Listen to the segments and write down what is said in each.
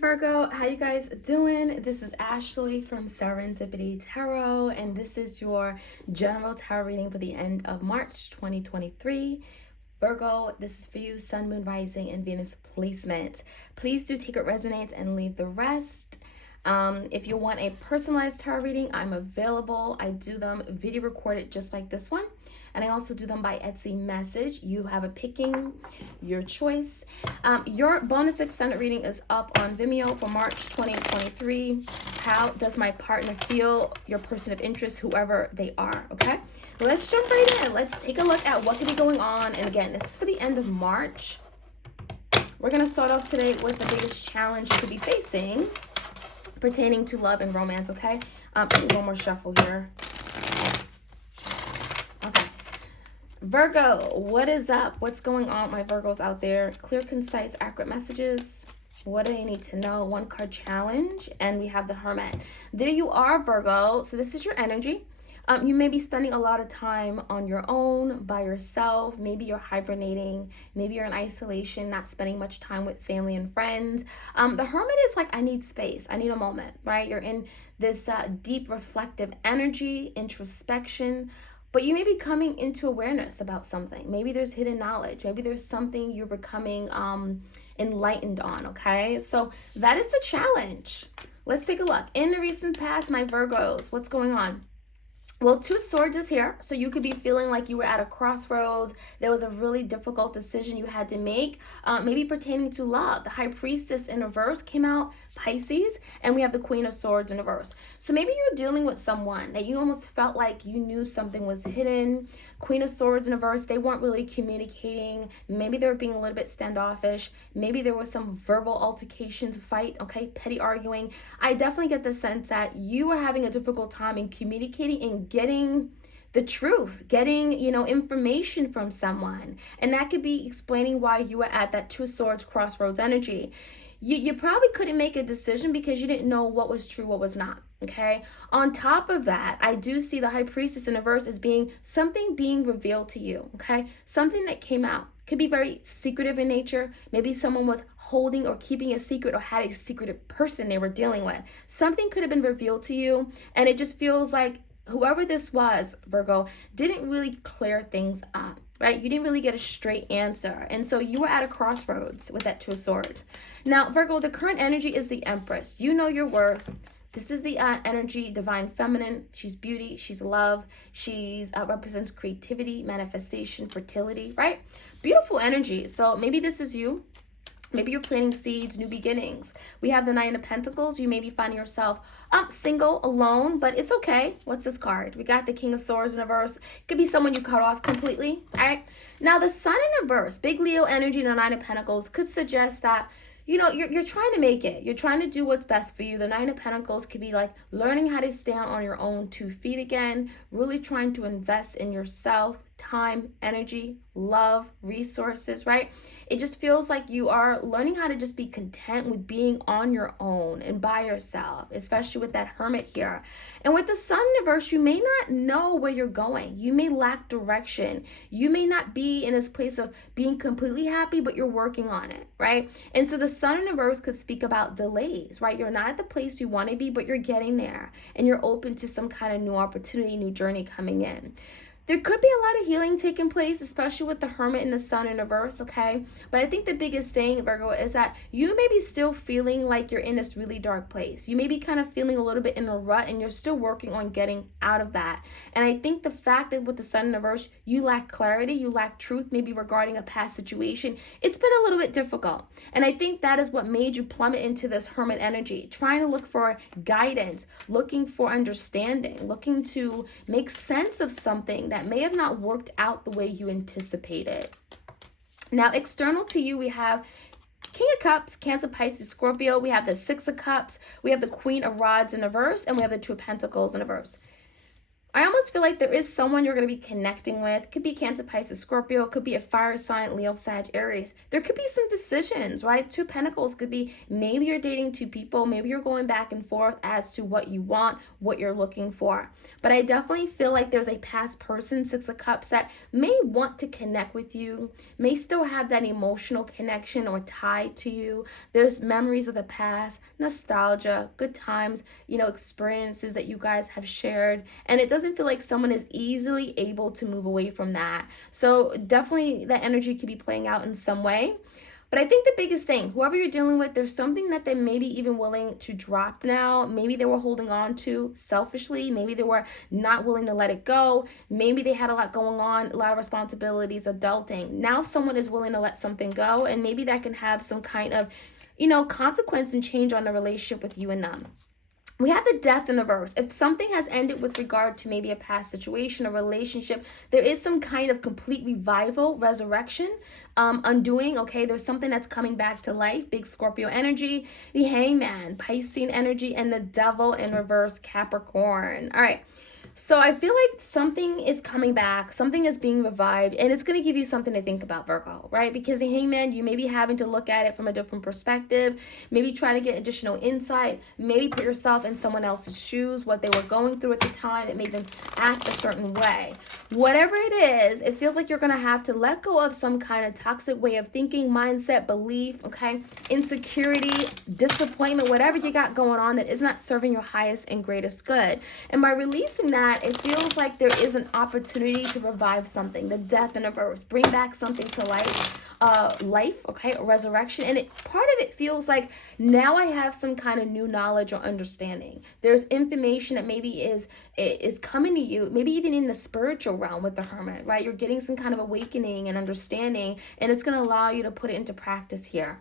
Virgo, how you guys doing? This is Ashley from Serendipity Tarot, and this is your general tarot reading for the end of March 2023. Virgo, this is for you, Sun, Moon, Rising, and Venus placement. Please do take what resonates and leave the rest. If you want a personalized tarot reading, I'm available. I do them video recorded just like this one. And I also do them by Etsy message. You have a picking, your choice. Your bonus extended reading is up on Vimeo for March 2023. How does my partner feel? Your person of interest, whoever they are, okay? Let's jump right in. Let's take a look at what could be going on. And again, this is for the end of March. We're going to start off today with the biggest challenge you could be facing pertaining to love and romance, okay? One more shuffle here. Okay. Virgo, what is up? What's going on, my Virgos out there? Clear, concise, accurate messages. What do you need to know? One card challenge, and we have the Hermit. There you are, Virgo. So this is your energy. You may be spending a lot of time on your own, by yourself. Maybe you're hibernating. Maybe you're in isolation, not spending much time with family and friends. The Hermit is like, I need space. I need a moment, right? You're in this deep reflective energy, introspection. But you may be coming into awareness about something. Maybe there's hidden knowledge. Maybe there's something you're becoming enlightened on, okay? So that is the challenge. Let's take a look. In the recent past, my Virgos, what's going on? Well, Two Swords is here, so you could be feeling like you were at a crossroads. There was a really difficult decision you had to make, maybe pertaining to love. The High Priestess in reverse came out, Pisces, and we have the Queen of Swords in reverse. So maybe you're dealing with someone that you almost felt like you knew something was hidden. Queen of Swords in reverse, they weren't really communicating. Maybe they were being a little bit standoffish. Maybe there was some verbal altercations, fight, okay, petty arguing. I definitely get the sense that you were having a difficult time in communicating and getting the truth, getting, information from someone. And that could be explaining why you were at that Two Swords crossroads energy. You probably couldn't make a decision because you didn't know what was true, what was not, okay? On top of that, I do see the High Priestess in reverse as being something being revealed to you, okay? Something that came out. Could be very secretive in nature. Maybe someone was holding or keeping a secret or had a secretive person they were dealing with. Something could have been revealed to you, and it just feels like whoever this was, Virgo, didn't really clear things up, right? You didn't really get a straight answer. And so you were at a crossroads with that Two Swords. Now, Virgo, the current energy is the Empress. You know your worth. This is the energy, divine feminine. She's beauty. She's love. She's represents creativity, manifestation, fertility, right? Beautiful energy. So maybe this is you. Maybe you're planting seeds, new beginnings. We have the Nine of Pentacles. You may be finding yourself single, alone, but it's okay. What's this card? We got the King of Swords in reverse. Could be someone you cut off completely, all right? Now, the Sun in reverse, big Leo energy, the Nine of Pentacles, could suggest that you're trying to make it. You're trying to do what's best for you. The Nine of Pentacles could be like learning how to stand on your own 2 feet again, really trying to invest in yourself, time, energy, love, resources, right? It just feels like you are learning how to just be content with being on your own and by yourself, especially with that Hermit here. And with the Sun in reverse, you may not know where you're going. You may lack direction. You may not be in this place of being completely happy, but you're working on it, right? And so the Sun in reverse could speak about delays, right? You're not at the place you want to be, but you're getting there. And you're open to some kind of new opportunity, new journey coming in. There could be a lot of healing taking place, especially with the Hermit and the Sun in reverse, okay? But I think the biggest thing, Virgo, is that you may be still feeling like you're in this really dark place. You may be kind of feeling a little bit in a rut, and you're still working on getting out of that. And I think the fact that with the Sun in reverse, you lack clarity, you lack truth, maybe regarding a past situation, it's been a little bit difficult. And I think that is what made you plummet into this Hermit energy, trying to look for guidance, looking for understanding, looking to make sense of something that may have not worked out the way you anticipated. Now, external to you, we have King of Cups, Cancer, Pisces, Scorpio. We have the Six of Cups. We have the Queen of Rods in reverse, and we have the Two of Pentacles in reverse. I almost feel like there is someone you're going to be connecting with. It could be Cancer, Pisces, Scorpio. It could be a fire sign, Leo, Sag, Aries. There could be some decisions, right? Two Pentacles could be maybe you're dating two people. Maybe you're going back and forth as to what you want, what you're looking for. But I definitely feel like there's a past person, Six of Cups, that may want to connect with you, may still have that emotional connection or tie to you. There's memories of the past, nostalgia, good times, experiences that you guys have shared. And it doesn't feel like someone is easily able to move away from that. So definitely that energy could be playing out in some way. But I think the biggest thing, whoever you're dealing with, there's something that they may be even willing to drop now. Maybe they were holding on to selfishly. Maybe they were not willing to let it go. Maybe they had a lot going on, a lot of responsibilities, adulting. Now someone is willing to let something go, and maybe that can have some kind of, consequence and change on the relationship with you and them. We have the Death in reverse. If something has ended with regard to maybe a past situation or relationship, there is some kind of complete revival, resurrection, undoing, okay? There's something that's coming back to life. Big Scorpio energy, the Hangman, Piscean energy, and the Devil in reverse, Capricorn. All right. So I feel like something is coming back, something is being revived, and it's going to give you something to think about, Virgo, right? Because the Hangman, you may be having to look at it from a different perspective, maybe try to get additional insight, maybe put yourself in someone else's shoes, what they were going through at the time that made them act a certain way. Whatever it is, it feels like you're going to have to let go of some kind of toxic way of thinking, mindset, belief, okay? Insecurity, disappointment, whatever you got going on that is not serving your highest and greatest good. And by releasing that, it feels like there is an opportunity to revive something. The Death in reverse, bring back something to life, okay, a resurrection. And part of it feels like now I have some kind of new knowledge or understanding. There's information that maybe is coming to you, maybe even in the spiritual realm with the Hermit, right? You're getting some kind of awakening and understanding, and it's going to allow you to put it into practice here.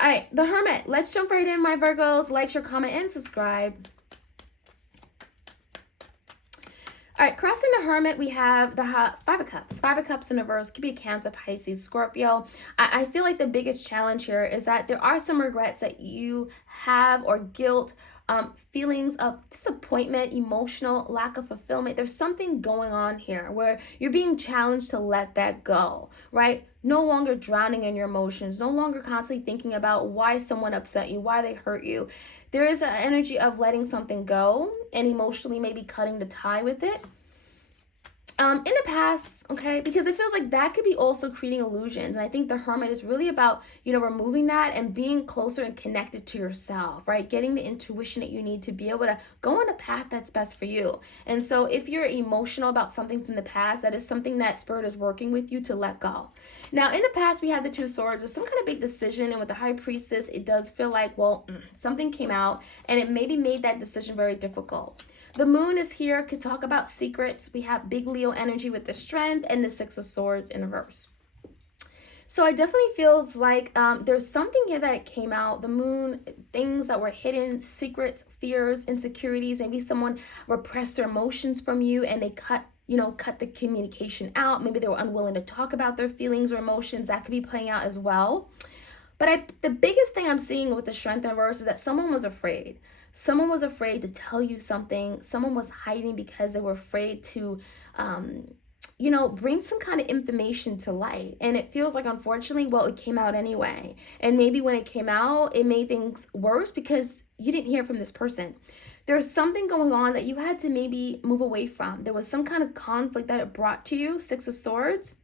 All right, the Hermit. Let's jump right in, my Virgos. Like, share, comment, and subscribe. All right, crossing the Hermit, we have the Five of Cups. Five of Cups in reverse could be Cancer, Pisces, Scorpio. I feel like the biggest challenge here is that there are some regrets that you have, or guilt, feelings of disappointment, emotional lack of fulfillment. There's something going on here where you're being challenged to let that go, right? No longer drowning in your emotions, no longer constantly thinking about why someone upset you, why they hurt you. There is an energy of letting something go and emotionally maybe cutting the tie with it. In the past, okay, because it feels like that could be also creating illusions. And I think the Hermit is really about, removing that and being closer and connected to yourself, right? Getting the intuition that you need to be able to go on a path that's best for you. And so if you're emotional about something from the past, that is something that Spirit is working with you to let go. Now, in the past, we have the Two Swords. There's some kind of big decision. And with the High Priestess, it does feel like, something came out and it maybe made that decision very difficult. The Moon is here, could talk about secrets. We have big Leo energy with the Strength and the Six of Swords in reverse. So I definitely feels like there's something here that came out. The Moon, things that were hidden, secrets, fears, insecurities. Maybe someone repressed their emotions from you and they cut the communication out. Maybe they were unwilling to talk about their feelings or emotions. That could be playing out as well. But the biggest thing I'm seeing with the Strength in reverse is that someone was afraid. Someone was afraid to tell you something. Someone was hiding because they were afraid to, bring some kind of information to light. And it feels like, unfortunately, it came out anyway. And maybe when it came out, it made things worse because you didn't hear from this person. There's something going on that you had to maybe move away from. There was some kind of conflict that it brought to you, Six of Swords.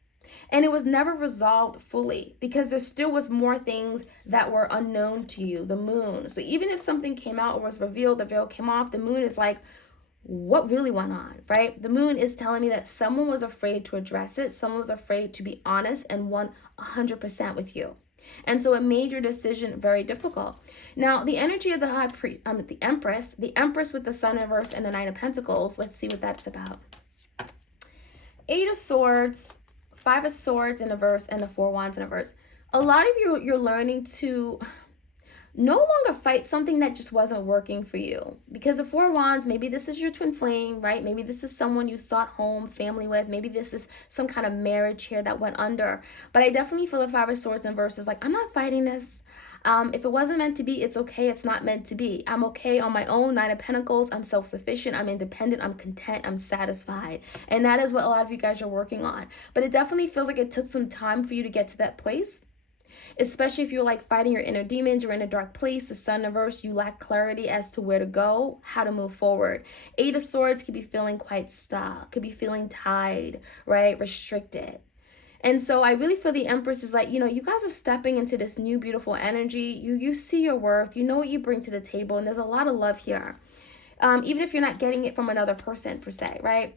And it was never resolved fully because there still was more things that were unknown to you, the Moon. So even if something came out or was revealed, the veil came off, the Moon is like, what really went on, right? The Moon is telling me that someone was afraid to address it. Someone was afraid to be honest and 100% with you. And so it made your decision very difficult. Now, the energy of the Empress with the Sun in reverse and the Nine of Pentacles, let's see what that's about. Eight of Swords, Five of Swords in reverse, and the Four of Wands in reverse. A lot of you're learning to no longer fight something that just wasn't working for you. Because the Four of Wands, maybe this is your twin flame, right? Maybe this is someone you sought home, family with. Maybe this is some kind of marriage here that went under. But I definitely feel the Five of Swords in reverse is like, I'm not fighting this. If it wasn't meant to be, it's okay. It's not meant to be. I'm okay on my own. Nine of Pentacles. I'm self-sufficient. I'm independent. I'm content. I'm satisfied. And that is what a lot of you guys are working on. But it definitely feels like it took some time for you to get to that place. Especially if you're like fighting your inner demons, you're in a dark place, the Sun reverse, you lack clarity as to where to go, how to move forward. Eight of Swords could be feeling quite stuck, could be feeling tied, right? Restricted. And so I really feel the Empress is like, you guys are stepping into this new beautiful energy. You see your worth, you know what you bring to the table, and there's a lot of love here. Even if you're not getting it from another person per se, right?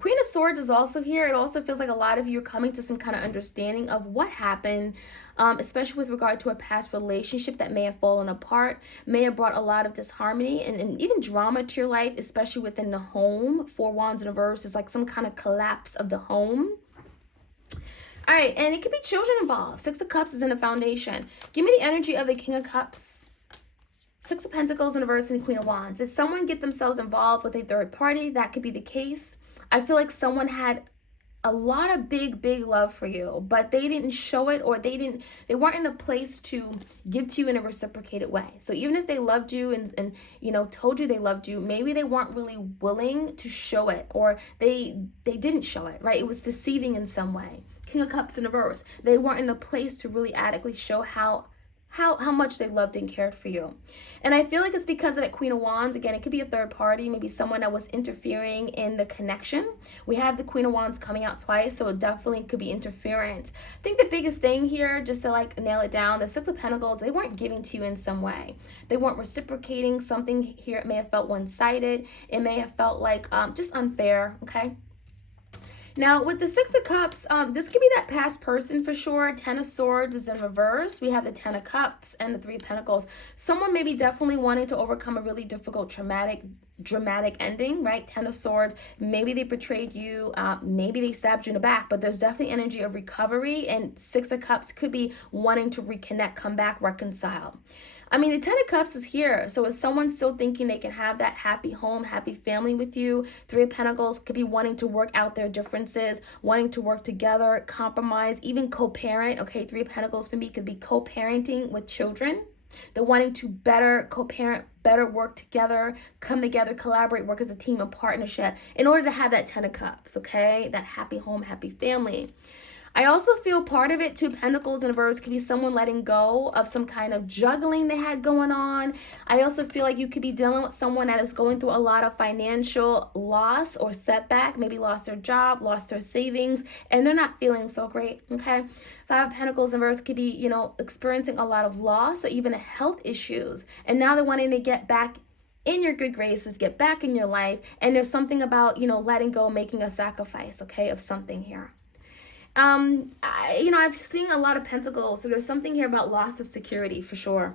Queen of Swords is also here. It also feels like a lot of you are coming to some kind of understanding of what happened, especially with regard to a past relationship that may have fallen apart, may have brought a lot of disharmony and even drama to your life, especially within the home. Four Wands in reverse is like some kind of collapse of the home. All right, and it could be children involved. Six of Cups is in the foundation. Give me the energy of the King of Cups, Six of Pentacles in reverse, and Queen of Wands. Did someone get themselves involved with a third party? That could be the case. I feel like someone had a lot of big love for you, but they didn't show it, or they weren't in a place to give to you in a reciprocated way. So even if they loved you and told you they loved you, maybe they weren't really willing to show it, or they didn't show it, right? It was deceiving in some way. King of Cups in reverse. They weren't in a place to really adequately show how much they loved and cared for you. And I feel like it's because of that Queen of Wands. Again, it could be a third party, maybe someone that was interfering in the connection. We have the Queen of Wands coming out twice, so it definitely could be interference. I think the biggest thing here, just to like nail it down, the Six of Pentacles, they weren't giving to you in some way. They weren't reciprocating. Something here, it may have felt one-sided. It may have felt like just unfair, okay? Now, with the Six of Cups, this could be that past person for sure. Ten of Swords is in reverse. We have the Ten of Cups and the Three of Pentacles. Someone may be definitely wanting to overcome a really difficult, dramatic ending, right? Ten of Swords. Maybe they betrayed you. Maybe they stabbed you in the back. But there's definitely energy of recovery. And Six of Cups could be wanting to reconnect, come back, reconcile. I mean, the Ten of Cups is here. So is someone still thinking they can have that happy home, happy family with you? Three of Pentacles could be wanting to work out their differences, wanting to work together, compromise, even co-parent. Okay, Three of Pentacles for me could be co-parenting with children. They're wanting to better co-parent, better work together, come together, collaborate, work as a team, a partnership in order to have that Ten of Cups, okay? That happy home, happy family. I also feel part of it, Two Pentacles in reverse, could be someone letting go of some kind of juggling they had going on. I also feel like you could be dealing with someone that is going through a lot of financial loss or setback, maybe lost their job, lost their savings, and they're not feeling so great, okay? Five of Pentacles in reverse could be, experiencing a lot of loss or even health issues. And now they're wanting to get back in your good graces, get back in your life. And there's something about, letting go, making a sacrifice, okay, of something here. I've seen a lot of Pentacles, so there's something here about loss of security for sure.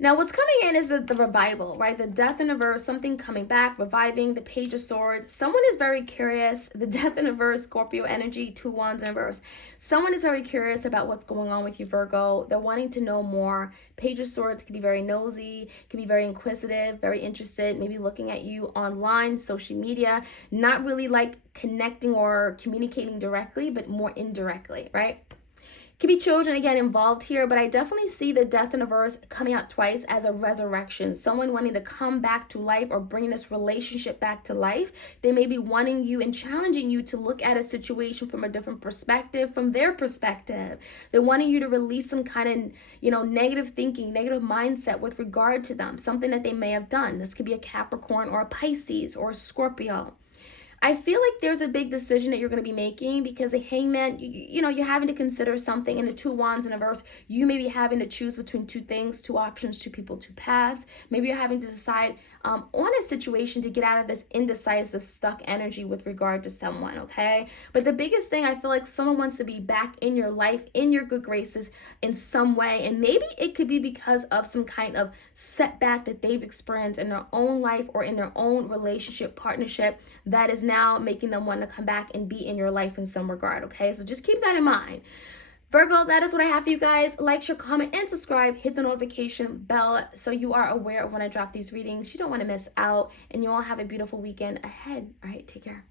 Now, what's coming in is the revival, right? The Death in reverse, something coming back, reviving, the Page of Swords. Someone is very curious. The Death in reverse, Scorpio energy, Two Wands in reverse. Someone is very curious about what's going on with you, Virgo. They're wanting to know more. Page of Swords can be very nosy, can be very inquisitive, very interested, maybe looking at you online, social media, not really like connecting or communicating directly, but more indirectly, right? Could be children, again, involved here, but I definitely see the Death in reverse coming out twice as a resurrection. Someone wanting to come back to life or bring this relationship back to life. They may be wanting you and challenging you to look at a situation from a different perspective, from their perspective. They're wanting you to release some kind of, negative thinking, negative mindset with regard to them, something that they may have done. This could be a Capricorn or a Pisces or a Scorpio. I feel like there's a big decision that you're going to be making because the Hangman, you're having to consider something. In the Two Wands in reverse, you may be having to choose between two things, two options, two people, two paths. Maybe you're having to decide on a situation to get out of this indecisive, stuck energy with regard to someone, okay? But the biggest thing, I feel like someone wants to be back in your life, in your good graces in some way. And maybe it could be because of some kind of setback that they've experienced in their own life or in their own relationship, partnership, that is now making them want to come back and be in your life in some regard, okay? So just keep that in mind. Virgo, that is what I have for you guys. Like, share, comment, and subscribe. Hit the notification bell so you are aware of when I drop these readings. You don't want to miss out. And you all have a beautiful weekend ahead. All right, take care.